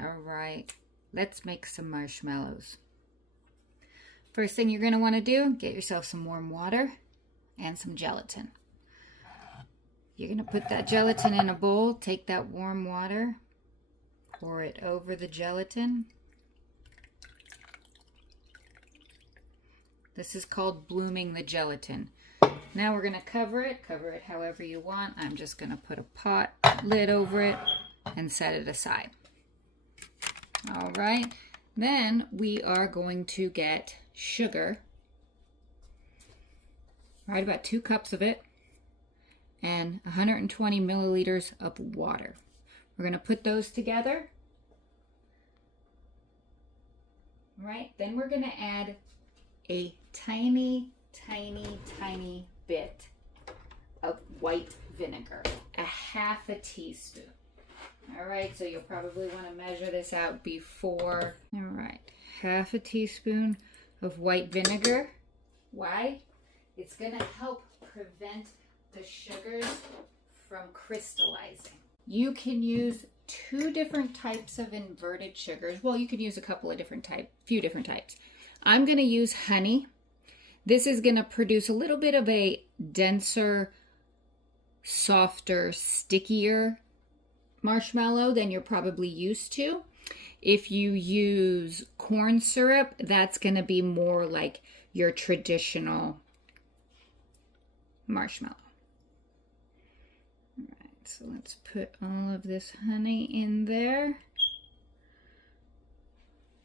All right, let's make some marshmallows. First thing you're going to want to do, get yourself some warm water and some gelatin. You're going to put that gelatin in a bowl, take that warm water, pour it over the gelatin. This is called blooming the gelatin. Now we're going to cover it however you want. I'm just going to put a pot lid over it and set it aside. All right, then we are going to get sugar, right about 2 cups of it, and 120 milliliters of water. We're going to put those together. All right, then we're going to add a tiny bit of white vinegar, a half a teaspoon. All right, so you'll probably want to measure this out before. All right, half a teaspoon of white vinegar. Why? It's going to help prevent the sugars from crystallizing. You can use 2 different types of inverted sugars. Well, you could use a few different types. I'm going to use honey. This is going to produce a little bit of a denser, softer, stickier marshmallow than you're probably used to. If you use corn syrup, that's going to be more like your traditional marshmallow. All right, so let's put all of this honey in there.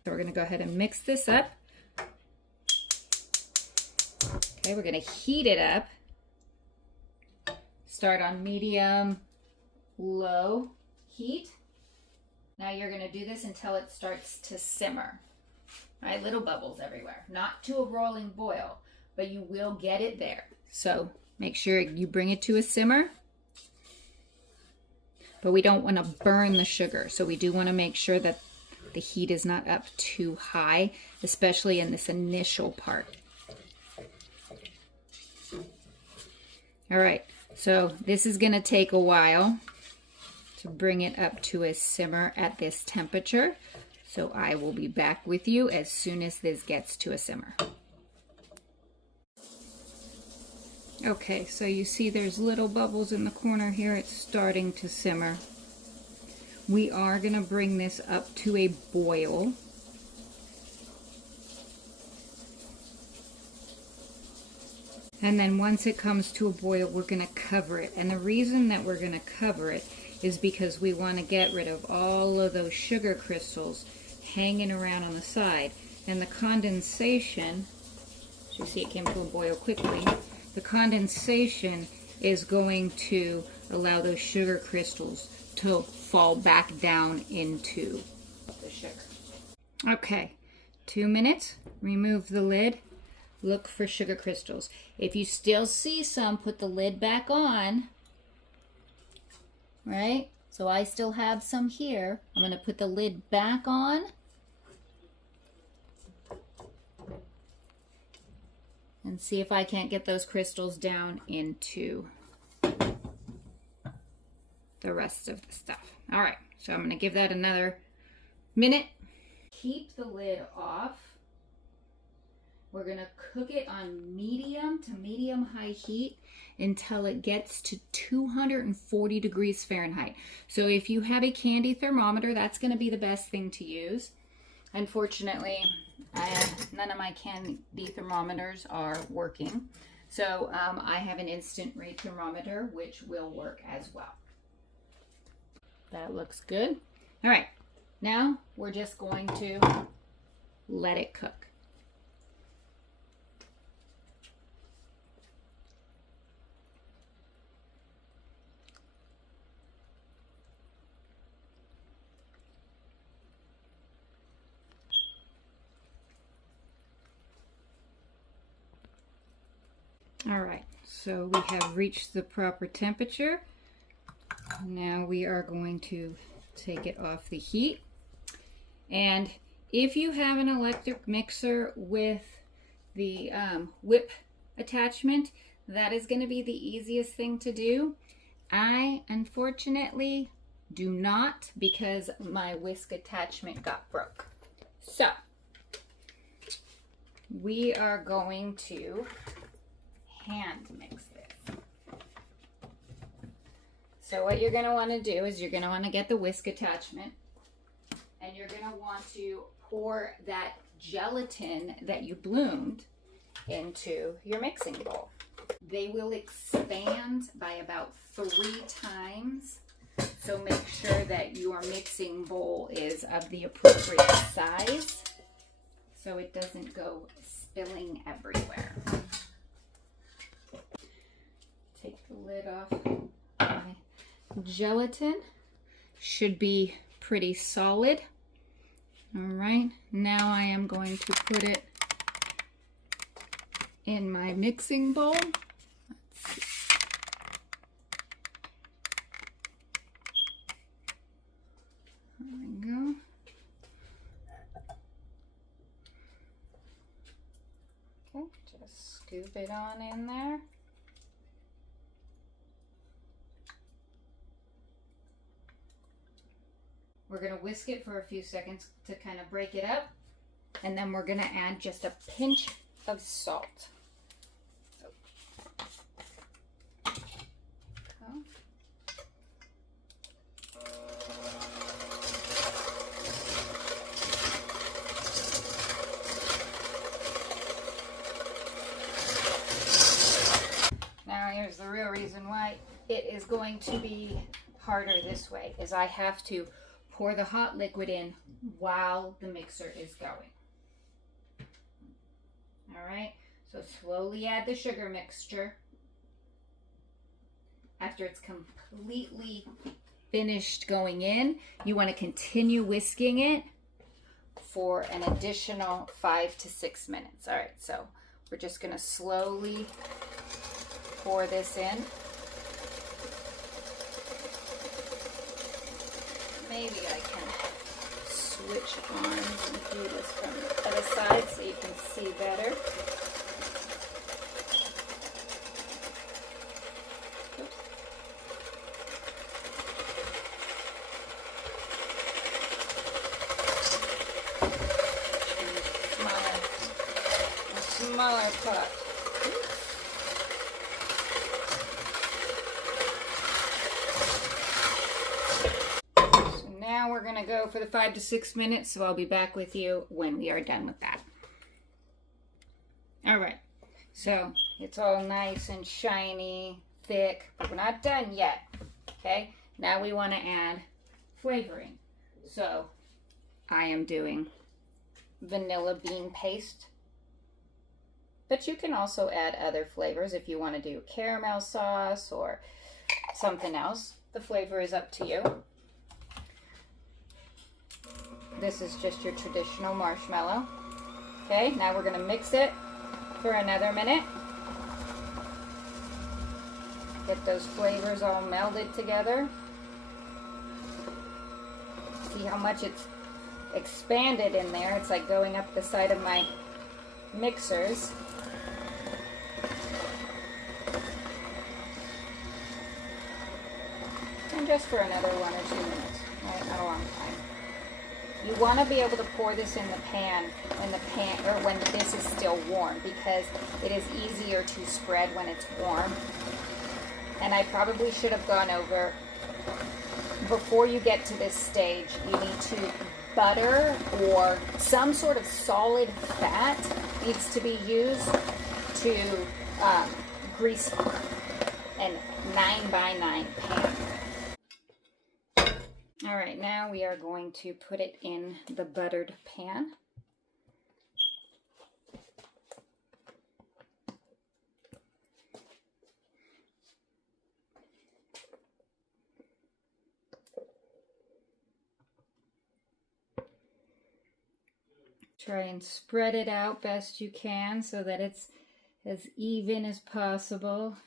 So we're going to go ahead and mix this up. Okay, we're going to heat it up. Start on medium, low heat. Now you're going to do this until it starts to simmer. Right, little bubbles everywhere. Not to a rolling boil, but you will get it there. So make sure you bring it to a simmer. But we don't want to burn the sugar, so we do want to make sure that the heat is not up too high, especially in this initial part. All right, so this is going to take a while to bring it up to a simmer at this temperature. So I will be back with you as soon as this gets to a simmer. Okay, so you see there's little bubbles in the corner here. It's starting to simmer. We are going to bring this up to a boil. And then once it comes to a boil, we're going to cover it. And the reason that we're going to cover it is because we want to get rid of all of those sugar crystals hanging around on the side. And the condensation, as you see it came to a boil quickly, the condensation is going to allow those sugar crystals to fall back down into the sugar. Okay, 2 minutes, remove the lid. Look for sugar crystals. If you still see some, put the lid back on. Right? So I still have some here. I'm going to put the lid back on. And see if I can't get those crystals down into the rest of the stuff. All right, so I'm going to give that another minute. Keep the lid off. We're going to cook it on medium to medium-high heat until it gets to 240 degrees Fahrenheit. So if you have a candy thermometer, that's going to be the best thing to use. Unfortunately, none of my candy thermometers are working. So I have an instant rate thermometer, which will work as well. That looks good. All right, now we're just going to let it cook. All right, so we have reached the proper temperature. Now we are going to take it off the heat. And if you have an electric mixer with the whip attachment, that is going to be the easiest thing to do. I unfortunately do not, because my whisk attachment got broke. So we are going to hand mix this. So what you're going to want to do is you're going to want to get the whisk attachment, and you're going to want to pour that gelatin that you bloomed into your mixing bowl. They will expand by about 3 times, so make sure that your mixing bowl is of the appropriate size so it doesn't go spilling everywhere. Take the lid off. My gelatin should be pretty solid. All right, now I am going to put it in my mixing bowl. There we go. Okay, just scoop it on in there. We're going to whisk it for a few seconds to kind of break it up, and then we're going to add just a pinch of salt. Now here's the real reason why it is going to be harder this way, is I have to pour the hot liquid in while the mixer is going. All right, so slowly add the sugar mixture. After it's completely finished going in, you want to continue whisking it for an additional 5 to 6 minutes. All right, so we're just going to slowly pour this in. Maybe I can switch arms and do this from the other side so you can see better. Smaller pot. So now we're going to go for the 5 to 6 minutes, so I'll be back with you when we are done with that. All right, so it's all nice and shiny, thick, but we're not done yet. Okay, now we want to add flavoring. So I am doing vanilla bean paste. But you can also add other flavors if you want to do caramel sauce or something else. The flavor is up to you. This is just your traditional marshmallow. Okay, now we're going to mix it for another minute. Get those flavors all melded together. See how much it's expanded in there. It's like going up the side of my mixers. And just for another 1 or 2 minutes, right? Not a long time. You want to be able to pour this in the pan when this is still warm, because it is easier to spread when it's warm. And I probably should have gone over, before you get to this stage, you need to butter or some sort of solid fat needs to be used to grease an 9x9 pan. All right, now we are going to put it in the buttered pan. Try and spread it out best you can so that it's as even as possible,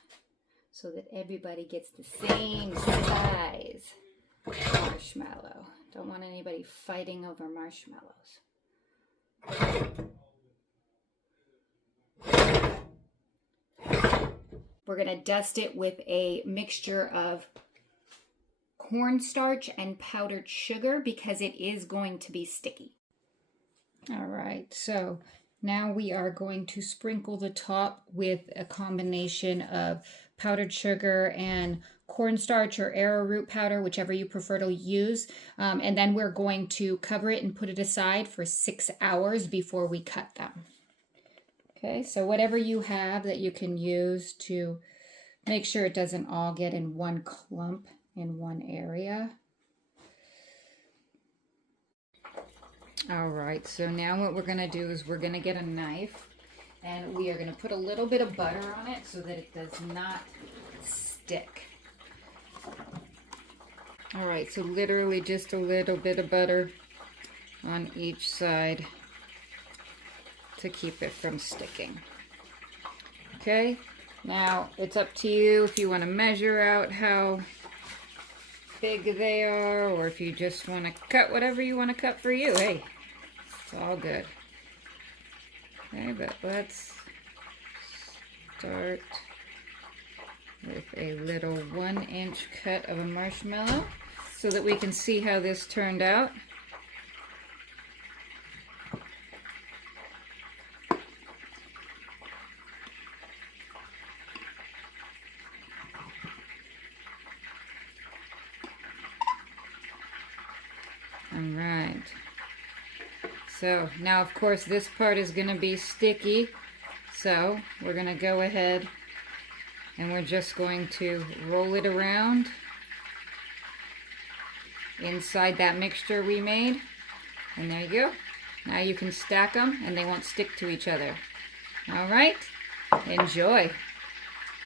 so that everybody gets the same size marshmallow. Don't want anybody fighting over marshmallows. We're going to dust it with a mixture of cornstarch and powdered sugar because it is going to be sticky. All right, so now we are going to sprinkle the top with a combination of powdered sugar and cornstarch or arrowroot powder, whichever you prefer to use. And then we're going to cover it and put it aside for 6 hours before we cut them. Okay, so whatever you have that you can use to make sure it doesn't all get in one clump in one area. All right, so now what we're gonna do is we're gonna get a knife and we are gonna put a little bit of butter on it so that it does not stick. All right, so literally just a little bit of butter on each side to keep it from sticking. Okay, now it's up to you if you want to measure out how big they are, or if you just want to cut whatever you want to cut for you. Hey, it's all good. Okay, but let's start with a little 1-inch cut of a marshmallow so that we can see how this turned out. All right, so now of course this part is going to be sticky, so we're going to go ahead and we're just going to roll it around inside that mixture we made, and there you go. Now you can stack them and they won't stick to each other. All right, enjoy.